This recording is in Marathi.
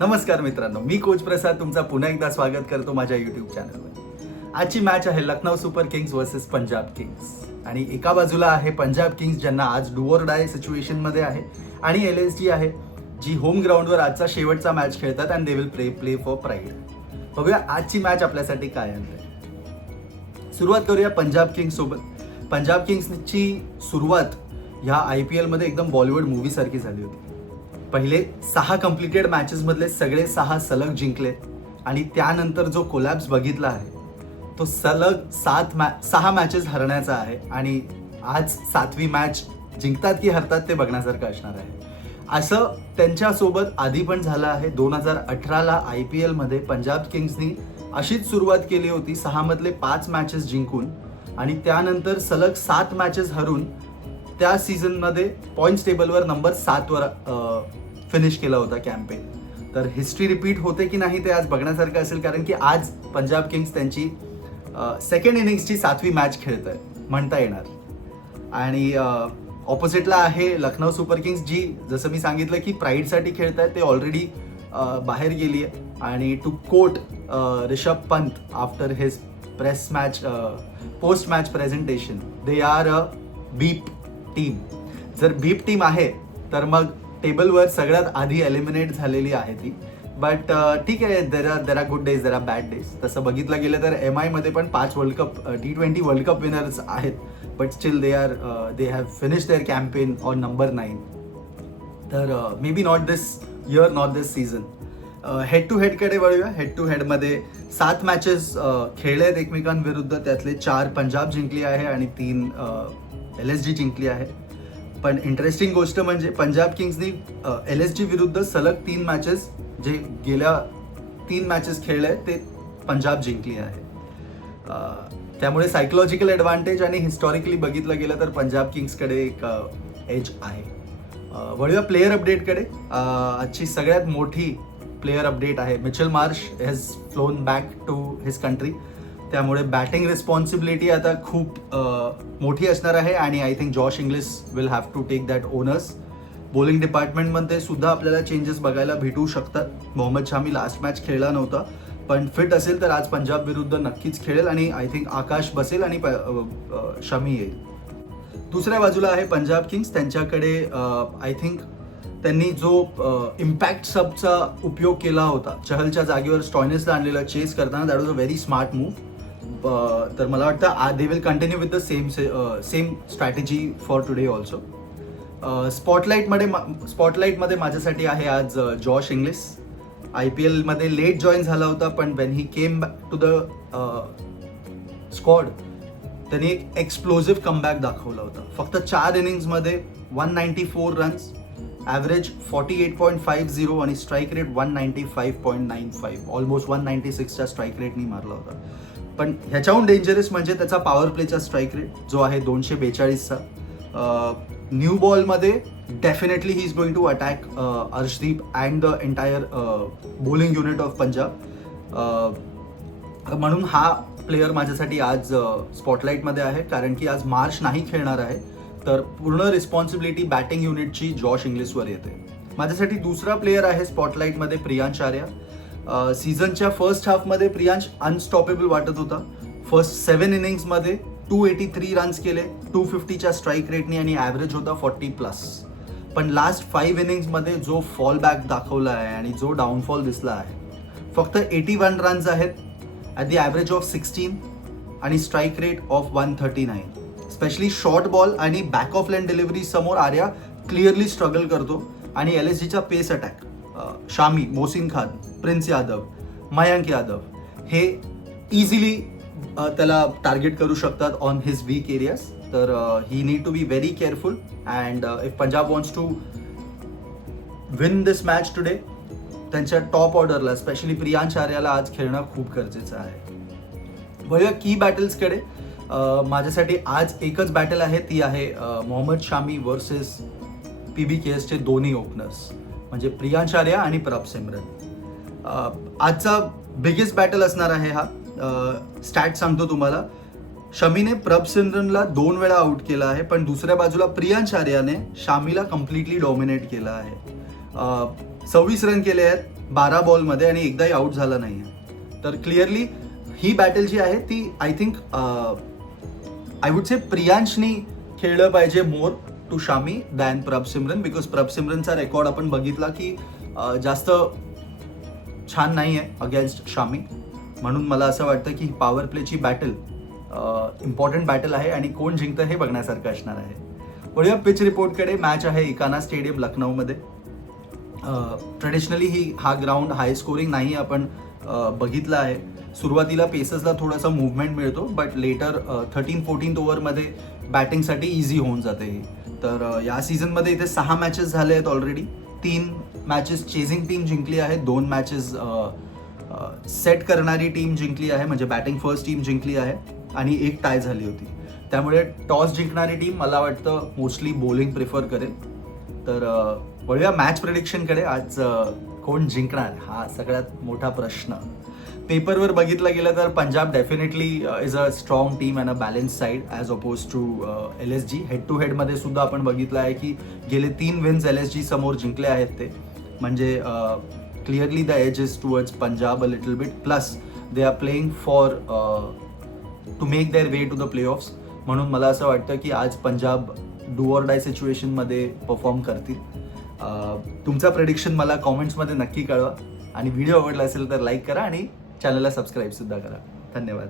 नमस्कार मित्रांनो, मी कोच प्रसाद तुमचा पुन्हा एकदा स्वागत करतो माझ्या यूट्यूब चॅनलवर. आजची मॅच आहे Lucknow super Kings versus Punjab Kings आणि एका बाजूला आहे पंजाब किंग्स ज्यांना आज डू ऑर डाय सिच्युएशनमध्ये आहे आणि LSG आहे जी होम ग्राउंडवर आजचा शेवटचा मॅच खेळतात and they will play for pride. बघूया आजची मॅच आपल्यासाठी काय आहे. सुरुवात करूया पंजाब किंग्स सोबत. पंजाब किंग्सची सुरुवात ह्या IPL मध्ये एकदम बॉलिवूड मूवी सारखी झाली होती. पहिले 6 कम्प्लिटेड मॅचेस मधले सगळे 6 सलग जिंकले आणि त्यानंतर जो कोलॅप्स बघितला आहे तो सलग 6 मॅचेस हरण्याचा आहे आणि आज 7वी मॅच जिंकतात की हरतात ते बघण्यासारखं असणार आहे. असं त्यांच्यासोबत आधी पण झालं आहे. 2018ला IPL मध्ये पंजाब किंग्सनी अशीच सुरुवात केली होती, 6 मधले 5 मॅचेस जिंकून आणि त्यानंतर सलग 7 मॅचेस हरून त्या सीझनमध्ये पॉईंट्स टेबलवर नंबर 7वर फिनिश केला होता कॅम्पेन. तर हिस्ट्री रिपीट होते की नाही ते आज बघण्यासारखं असेल, कारण की आज पंजाब किंग्स त्यांची सेकंड इनिंग्सची 7वी मॅच खेळत आहे म्हणता येणार. आणि ऑपोजिटला आहे लखनौ सुपर किंग्स जी जसं मी सांगितलं की प्राईडसाठी खेळत आहेत. ते ऑलरेडी बाहेर गेली आहे आणि to quote Rishabh Pant after his press match post match presentation, they are a beep team. जर बीप टीम आहे तर मग टेबलवर सगळ्यात आधी एलिमिनेट झालेली आहे ती. बट ठीक आहे, there are good days, there are bad days. तसं बघितलं गेलं तर MI मध्ये पण 5 world cup T20 world cup winners आहेत, but still they have finish their campaign on number 9. तर maybe not this year, not this season. Head to हेडकडे वळूया. हेड टू हेडमध्ये 7 मॅचेस खेळले आहेत एकमेकांविरुद्ध. त्यातले 4 पंजाब जिंकली आहे आणि 3 LSG जिंकली आहे. पण इंटरेस्टिंग गोष्ट म्हणजे पंजाब किंग्सनी LSG विरुद्ध सलग 3 मॅचेस जे गेल्या 3 मॅचेस खेळले ते पंजाब जिंकली आहे. त्यामुळे सायकोलॉजिकल ॲडव्हान्टेज आणि हिस्टॉरिकली बघितलं गेलं तर पंजाब किंग्सकडे एक एज आहे. वळूया प्लेयर अपडेटकडे. आजची सगळ्यात मोठी प्लेयर अपडेट आहे Mitchell Marsh has flown back to his country. त्यामुळे बॅटिंग रिस्पॉन्सिबिलिटी आता खूप मोठी असणार आहे आणि I think Josh Inglis will have to take that honours. Bowling डिपार्टमेंटमध्ये सुद्धा आपल्याला चेंजेस बघायला भेटू शकतात. मोहम्मद शामी लास्ट मॅच खेळला नव्हता, पण फिट असेल तर आज पंजाब विरुद्ध नक्कीच खेळेल आणि आय थिंक आकाश बसेल आणि शमी येईल. दुसऱ्या बाजूला आहे पंजाब किंग्स. त्यांच्याकडे आय थिंक त्यांनी जो इम्पॅक्ट सबचा उपयोग केला होता, चहलच्या जागेवर स्टॉयनिसला आणलेला चेस करताना, that was a very smart move. तर मला वाटतं they will continue with the same strategy for today also. स्पॉटलाईटमध्ये माझ्यासाठी आहे आज जॉश इंग्लिश. IPL मध्ये लेट जॉईन झाला होता, पण when he came back to the squad त्यांनी एक एक्सप्लोजिव्ह कमबॅक दाखवला होता. फक्त 4 इनिंग्समध्ये 194 रन्स, ॲव्हरेज 48.50 आणि स्ट्राईक रेट 195.95, ऑलमोस्ट 196च्या स्ट्राईक रेटनी मारला होता. पण ह्याच्याहून डेंजरस म्हणजे त्याचा पॉवर प्लेचा स्ट्राईक रेट जो आहे 242चा. न्यू बॉलमध्ये definitely he is going to attack Arshdeep and the entire bowling unit of Punjab. म्हणून हा प्लेयर माझ्यासाठी आज स्पॉटलाईटमध्ये आहे, कारण की आज मार्श नाही खेळणार आहे. तर पूर्ण रिस्पॉन्सिबिलिटी बॅटिंग युनिटची जॉश इंग्लिशवर येते. माझ्यासाठी दुसरा प्लेयर आहे स्पॉटलाईटमध्ये प्रियांश आर्या. सीझनच्या फर्स्ट हाफमध्ये प्रियांश अनस्टॉपेबल वाटत होता. फर्स्ट 7 इनिंग्समध्ये 283 रन्स केले 250च्या स्ट्राईक रेटनी आणि ॲव्हरेज होता 40+. पण लास्ट 5 इनिंग्समध्ये जो फॉल बॅक दाखवला आहे आणि जो डाऊनफॉल दिसला आहे, फक्त 81 रन्स आहेत ॲट द ॲव्हरेज ऑफ 16 आणि strike rate of 139. Specially short ball आणि बॅक ऑफ लाईन डिलिव्हरी समोर आर्या क्लिअरली स्ट्रगल करतो आणि LSGचा पेस अटॅक शामी, मोहसिन खान, प्रिन्स यादव, मयांक यादव हे इझिली त्याला टार्गेट करू शकतात ऑन हिज वीक एरियाज. तर he need to be very careful and if Punjab wants to win this match today, त्यांच्या टॉप ऑर्डरला स्पेशली प्रियांश आर्याला आज खेळणं खूप गरजेचं आहे. वळूया की बॅटल्सकडे. माझ्यासाठी आज एकच बॅटल आहे, ती आहे मोहम्मद शामी वर्सेस PBKSचे दोन्ही ओपनर्स म्हणजे प्रियांश आर्या आणि प्रभ सिमरन. आजचा बिगेस्ट बॅटल असणार आहे हा. स्टॅट सांगतो तुम्हाला. शमीने प्रभ सिमरनला 2 वेळा आउट केला आहे, पण दुसऱ्या बाजूला प्रियांश आर्याने शामीला कम्प्लिटली डॉमिनेट केलं आहे. 26 रन केले आहेत 12 बॉलमध्ये आणि एकदाही आउट झाला नाही आहे. तर क्लिअरली ही बॅटल जी आहे ती I think I would say प्रियांशनी खेळलं पाहिजे more to Shami than Prabhsimran, because प्रभसिमरनचा रेकॉर्ड आपण बघितला की जास्त छान नाही आहे अगेन्स्ट शामी. म्हणून मला असं वाटतं की पॉवर प्लेची बॅटल इम्पॉर्टंट बॅटल आहे आणि कोण जिंकतं हे बघण्यासारखं असणार आहे. वळूया पिच रिपोर्टकडे. मॅच आहे इकाना स्टेडियम लखनौमध्ये. ट्रेडिशनली हा ग्राउंड हाय स्कोरिंग नाही आपण बघितलं आहे. सुरुवातीला पेसर्सला थोडासा मुवमेंट मिळतो, बट लेटर 13-14 ओव्हरमध्ये बॅटिंगसाठी इझी होऊन जाते ही. तर या सीझनमध्ये इथे 6 मॅचेस झाले आहेत ऑलरेडी. 3 मॅचेस चेझिंग टीम जिंकली आहे, 2 मॅचेस सेट करणारी टीम जिंकली आहे, म्हणजे बॅटिंग फर्स्ट टीम जिंकली आहे आणि 1 टाय झाली होती. त्यामुळे टॉस जिंकणारी टीम मला वाटतं मोस्टली बॉलिंग प्रिफर करेल. तर वळूया मॅच प्रेडिक्शनकडे. आज कोण जिंकणार हा सगळ्यात मोठा प्रश्न. पेपरवर बघितलं गेलं तर Punjab definitely is a strong team and a balance side as oppose to LSG. Head to हेडमध्ये सुद्धा आपण बघितलं आहे की गेले 3 विन्स LSG समोर जिंकले आहेत ते. म्हणजे clearly the edge is towards Punjab a little bit, plus they are playing for to make their way to the playoffs. म्हणून मला असं वाटतं की आज पंजाब डू ऑर डाय सिच्युएशनमध्ये परफॉर्म करतील. तुमचा प्रेडिक्शन मला कॉमेंट्समध्ये नक्की कळवा आणि व्हिडिओ आवडला असेल तर लाईक करा आणि चॅनलला सबस्क्राईब सुद्धा करा. धन्यवाद.